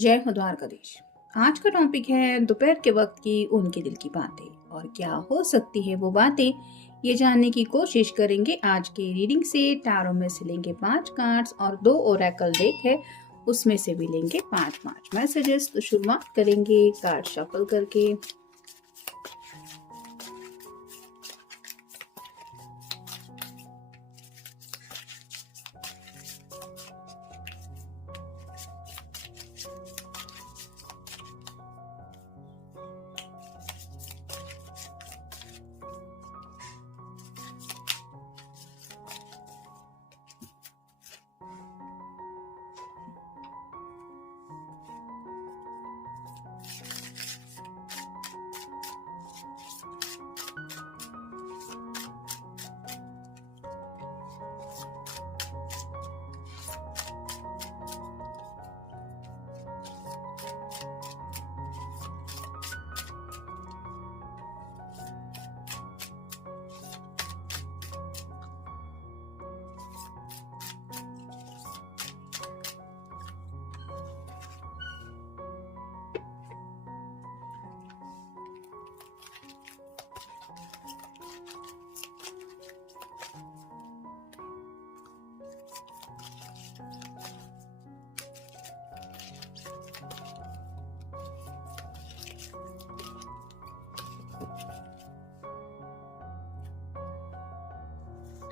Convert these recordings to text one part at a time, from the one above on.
जय हो द्वारकाधीश। आज का टॉपिक है दोपहर के वक्त की उनके दिल की बातें और क्या हो सकती है वो बातें। ये जानने की कोशिश करेंगे आज के रीडिंग से। टैरो में से लेंगे 5 कार्ड्स और 2 ओरेकल डेक है, उसमें से भी लेंगे 5 मैसेजेस। तो शुरुआत करेंगे कार्ड शफल करके।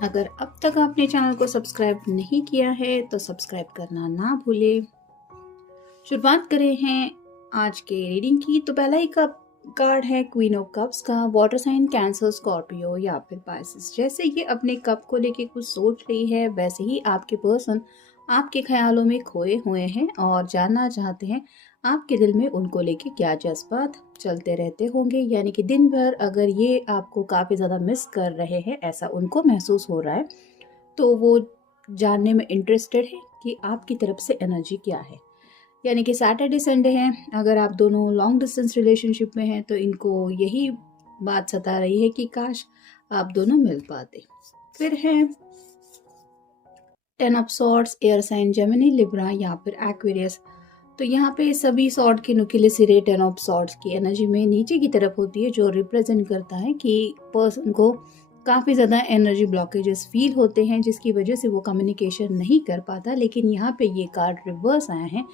अगर अब तक आपने चैनल को सब्सक्राइब नहीं किया है तो सब्सक्राइब करना ना भूले। शुरुआत करें हैं आज के रीडिंग की। तो पहला ही कार्ड है क्वीन ऑफ कप्स का। वाटर साइन कैंसर, स्कॉर्पियो या फिर पाइसेस। जैसे ये अपने कप को लेके कुछ सोच रही है, वैसे ही आपके पर्सन आपके ख्यालों में खोए हुए हैं और जानना चाहते हैं आपके दिल में उनको लेके क्या जज्बात चलते रहते होंगे। यानी कि दिन भर अगर ये आपको काफ़ी ज़्यादा मिस कर रहे हैं, ऐसा उनको महसूस हो रहा है, तो वो जानने में इंटरेस्टेड है कि आपकी तरफ से एनर्जी क्या है। यानी कि सैटरडे संडे है, अगर आप दोनों लॉन्ग डिस्टेंस रिलेशनशिप में हैं तो इनको यही बात सता रही है कि काश आप दोनों मिल पाते। फिर है 10 of swords, air sign Gemini, Libra या फिर एक्वेरियस। तो यहाँ पे सभी सॉर्ड के नुकीले सिरे 10 ऑफ सॉर्ड्स की एनर्जी में नीचे की तरफ होती है, जो रिप्रेजेंट करता है कि पर्सन को काफ़ी ज़्यादा एनर्जी ब्लॉकेजेस फील होते हैं, जिसकी वजह से वो कम्युनिकेशन नहीं कर पाता। लेकिन यहाँ पे ये कार्ड रिवर्स आया है,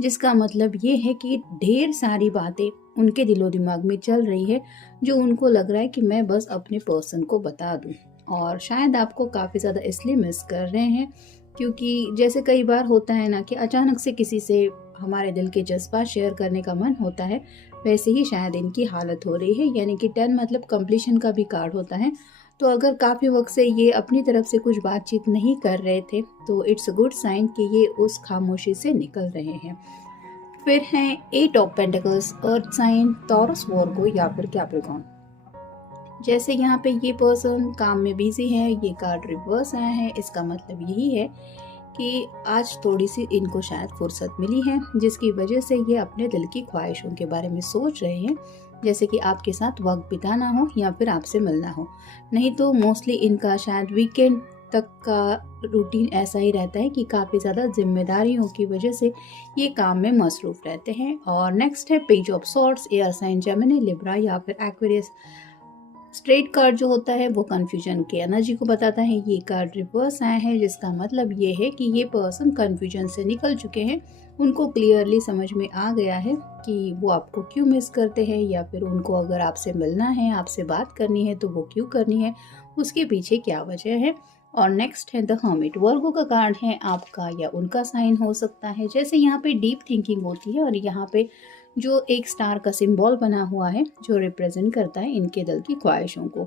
जिसका मतलब ये है कि ढेर सारी बातें उनके दिलो दिमाग में चल रही है, जो उनको लग रहा है कि मैं बस अपने पर्सन को बता दूं। और शायद आपको काफ़ी ज़्यादा इसलिए मिस कर रहे हैं क्योंकि जैसे कई बार होता है ना कि अचानक से किसी से हमारे दिल के जज्बात शेयर करने का मन होता है, वैसे ही शायद इनकी हालत हो रही है। यानी कि 10 मतलब कंप्लीशन का भी कार्ड होता है। तो अगर काफ़ी वक्त से ये अपनी तरफ से कुछ बातचीत नहीं कर रहे थे तो इट्स अ गुड साइन कि ये उस खामोशी से निकल रहे हैं। फिर हैं 8 of pentacles, earth sign, Taurus, Virgo या फिर कैप्रिकॉर्न। जैसे यहाँ पे ये पर्सन काम में बिजी है, ये कार्ड रिवर्स आया है, इसका मतलब यही है कि आज थोड़ी सी इनको शायद फुर्सत मिली है, जिसकी वजह से ये अपने दिल की ख्वाहिशों के बारे में सोच रहे हैं। जैसे कि आपके साथ वक्त बिताना हो या फिर आपसे मिलना हो। नहीं तो मोस्टली इनका शायद वीकेंड तक का रूटीन ऐसा ही रहता है कि काफ़ी ज़्यादा जिम्मेदारियों की वजह से ये काम में मसरूफ़ रहते हैं। और नेक्स्ट है page of swords, air sign Gemini, Libra या फिर एक्वेरियस। स्ट्रेट कार्ड जो होता है वो कंफ्यूजन की एनर्जी को बताता है। ये कार्ड रिवर्स आया है, जिसका मतलब ये है कि ये पर्सन कंफ्यूजन से निकल चुके हैं। उनको क्लियरली समझ में आ गया है कि वो आपको क्यों मिस करते हैं, या फिर उनको अगर आपसे मिलना है, आपसे बात करनी है तो वो क्यों करनी है, उसके पीछे क्या वजह है। और नेक्स्ट है द हर्मिट। वर्गो का कार्ड है, आपका या उनका साइन हो सकता है। जैसे यहाँ पे डीप थिंकिंग होती है और यहाँ पे जो एक स्टार का सिंबल बना हुआ है, जो रिप्रेजेंट करता है इनके दिल की ख्वाहिशों को।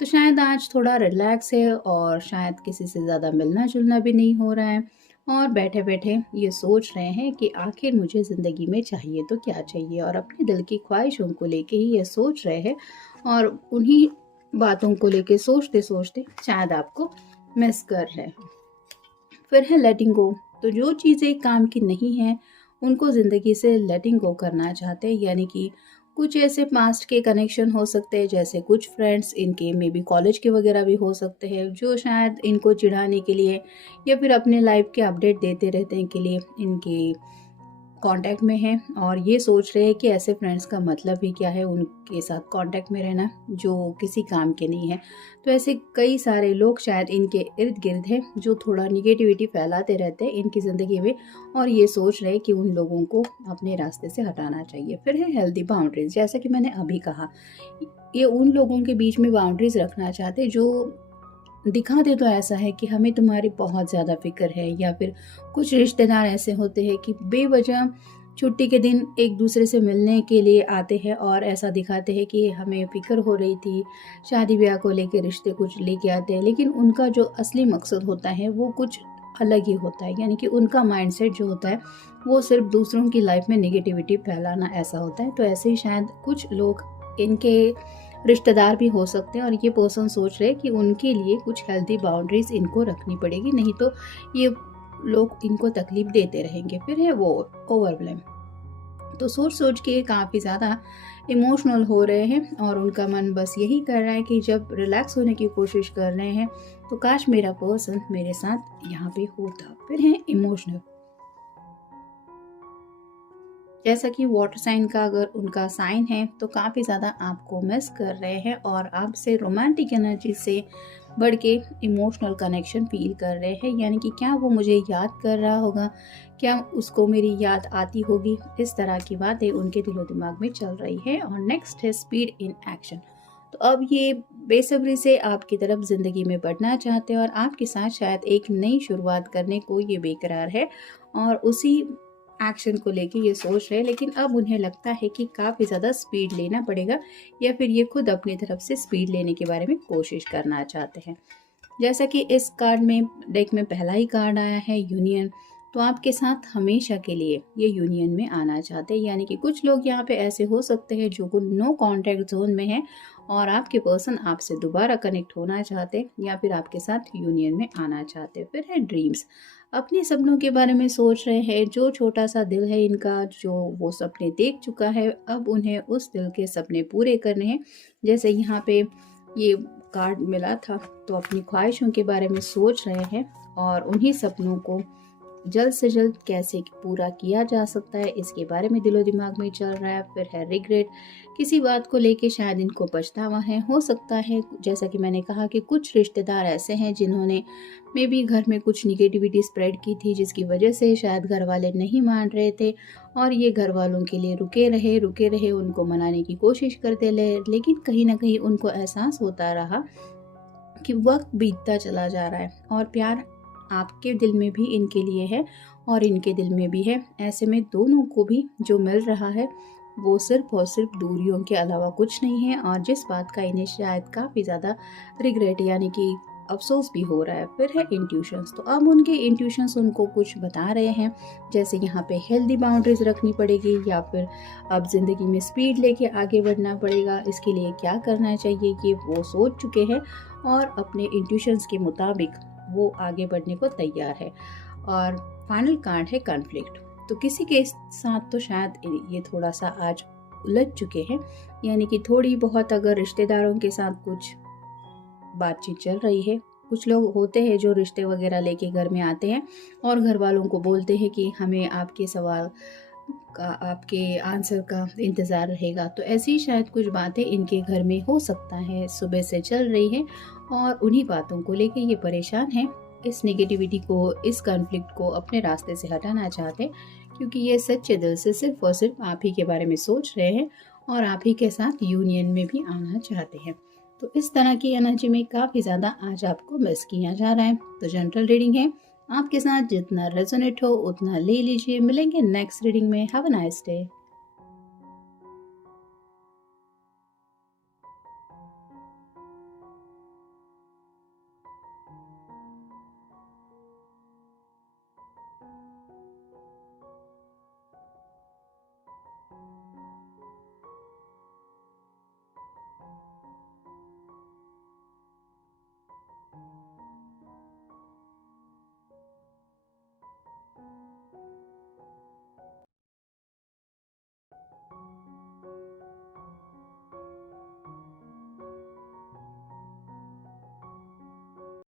तो शायद आज थोड़ा रिलैक्स है और शायद किसी से ज़्यादा मिलना जुलना भी नहीं हो रहा है, और बैठे बैठे ये सोच रहे हैं कि आखिर मुझे ज़िंदगी में चाहिए तो क्या चाहिए, और अपने दिल की ख्वाहिशों को लेके ही ये सोच रहे हैं। और उन्हीं बातों को लेके सोचते सोचते शायद आपको मिस कर रहे हैं। फिर है लेटिंग गो। तो जो चीज़ें काम की नहीं हैं उनको ज़िंदगी से लेटिंग गो करना चाहते हैं। यानी कि कुछ ऐसे पास्ट के कनेक्शन हो सकते हैं, जैसे कुछ फ्रेंड्स इनके मे बी कॉलेज के वगैरह भी हो सकते हैं, जो शायद इनको चिढ़ाने के लिए या फिर अपने लाइफ के अपडेट देते रहते हैं के लिए इनके कांटेक्ट में हैं और ये सोच रहे हैं कि ऐसे फ्रेंड्स का मतलब ही क्या है, उनके साथ कांटेक्ट में रहना जो किसी काम के नहीं है। तो ऐसे कई सारे लोग शायद इनके इर्द गिर्द हैं जो थोड़ा निगेटिविटी फैलाते रहते हैं इनकी ज़िंदगी में, और ये सोच रहे हैं कि उन लोगों को अपने रास्ते से हटाना चाहिए। फिर है हेल्दी बाउंड्रीज, जैसा कि मैंने अभी कहा, ये उन लोगों के बीच में बाउंड्रीज रखना चाहते हैं जो दिखाते तो ऐसा है कि हमें तुम्हारी बहुत ज़्यादा फिक्र है, या फिर कुछ रिश्तेदार ऐसे होते हैं कि बेवजह छुट्टी के दिन एक दूसरे से मिलने के लिए आते हैं और ऐसा दिखाते हैं कि हमें फ़िक्र हो रही थी, शादी ब्याह को लेके रिश्ते कुछ लेके आते हैं, लेकिन उनका जो असली मकसद होता है वो कुछ अलग ही होता है। यानी कि उनका माइंडसेट जो होता है वो सिर्फ दूसरों की लाइफ में नेगेटिविटी फैलाना ऐसा होता है। तो ऐसे ही शायद कुछ लोग इनके रिश्तेदार भी हो सकते हैं और ये पर्सन सोच रहे हैं कि उनके लिए कुछ हेल्दी बाउंड्रीज इनको रखनी पड़ेगी, नहीं तो ये लोग इनको तकलीफ देते रहेंगे। फिर है वो ओवरवेलम, तो सोच सोच के काफ़ी ज़्यादा इमोशनल हो रहे हैं और उनका मन बस यही कर रहा है कि जब रिलैक्स होने की कोशिश कर रहे हैं तो काश मेरा पर्सन मेरे साथ यहाँ पे होता। फिर है इमोशनल, जैसा कि वाटर साइन का अगर उनका साइन है तो काफ़ी ज़्यादा आपको मिस कर रहे हैं और आपसे रोमांटिक एनर्जी से बढ़ के इमोशनल कनेक्शन फील कर रहे हैं। यानी कि क्या वो मुझे याद कर रहा होगा, क्या उसको मेरी याद आती होगी, इस तरह की बातें उनके दिलो दिमाग में चल रही है। और नेक्स्ट है स्पीड इन एक्शन, तो अब ये बेसब्री से आपकी तरफ ज़िंदगी में बढ़ना चाहते हैं और आपके साथ शायद एक नई शुरुआत करने को ये बेकरार है और उसी एक्शन को लेके ये सोच रहे हैं। लेकिन अब उन्हें लगता है कि काफ़ी ज़्यादा स्पीड लेना पड़ेगा या फिर ये खुद अपनी तरफ से स्पीड लेने के बारे में कोशिश करना चाहते हैं। जैसा कि इस कार्ड में, डेक में पहला ही कार्ड आया है यूनियन, तो आपके साथ हमेशा के लिए ये यूनियन में आना चाहते हैं। यानी कि कुछ लोग यहाँ पे ऐसे हो सकते हैं जो नो कॉन्टैक्ट जोन में हैं और आपके पर्सन आपसे दोबारा कनेक्ट होना चाहते हैं या फिर आपके साथ यूनियन में आना चाहते हैं। फिर है ड्रीम्स, अपने सपनों के बारे में सोच रहे हैं। जो छोटा सा दिल है इनका, जो वो सपने देख चुका है, अब उन्हें उस दिल के सपने पूरे करने हैं। जैसे यहाँ पे ये कार्ड मिला था, तो अपनी ख्वाहिशों के बारे में सोच रहे हैं और उन्हीं सपनों को जल्द से जल्द कैसे पूरा किया जा सकता है इसके बारे में दिलो दिमाग में चल रहा है। फिर है रिग्रेट, किसी बात को लेके शायद इनको पछतावा है। हो सकता है जैसा कि मैंने कहा कि कुछ रिश्तेदार ऐसे हैं जिन्होंने मे बी घर में कुछ निगेटिविटी स्प्रेड की थी, जिसकी वजह से शायद घर वाले नहीं मान रहे थे और ये घर वालों के लिए रुके रहे, उनको मनाने की कोशिश करते रहे, लेकिन कहीं ना कहीं उनको एहसास होता रहा कि वक्त बीतता चला जा रहा है और प्यार आपके दिल में भी इनके लिए है और इनके दिल में भी है। ऐसे में दोनों को भी जो मिल रहा है वो सिर्फ और सिर्फ दूरियों के अलावा कुछ नहीं है, और जिस बात का इन्हें शायद काफ़ी ज़्यादा रिग्रेट यानी कि अफसोस भी हो रहा है। फिर है इंट्यूशंस, तो अब उनके इंट्यूशंस उनको कुछ बता रहे हैं, जैसे यहाँ पे हेल्दी बाउंड्रीज रखनी पड़ेगी या फिर अब ज़िंदगी में स्पीड लेके आगे बढ़ना पड़ेगा। इसके लिए क्या करना चाहिए ये वो सोच चुके हैं और अपने इंट्यूशंस के मुताबिक वो आगे बढ़ने को तैयार है। और फाइनल कार्ड है कॉन्फ्लिक्ट, तो किसी के साथ तो शायद ये थोड़ा सा आज उलझ चुके हैं। यानी कि थोड़ी बहुत अगर रिश्तेदारों के साथ कुछ बातचीत चल रही है, कुछ लोग होते हैं जो रिश्ते वगैरह लेके घर में आते हैं और घर वालों को बोलते हैं कि हमें आपके सवाल का, आपके आंसर का इंतज़ार रहेगा। तो ऐसी शायद कुछ बातें इनके घर में हो सकता है सुबह से चल रही है और उन्हीं बातों को लेके ये परेशान हैं। इस नेगेटिविटी को, इस कॉन्फ्लिक्ट को अपने रास्ते से हटाना चाहते हैं, क्योंकि ये सच्चे दिल से सिर्फ और सिर्फ आप ही के बारे में सोच रहे हैं और आप ही के साथ यूनियन में भी आना चाहते हैं। तो इस तरह की एनर्जी में काफ़ी ज़्यादा आज आपको मिस किया जा रहा है। तो जनरल रीडिंग है, आपके साथ जितना रेजोनेट हो उतना ले लीजिए। मिलेंगे नेक्स्ट रीडिंग में। Have a nice day.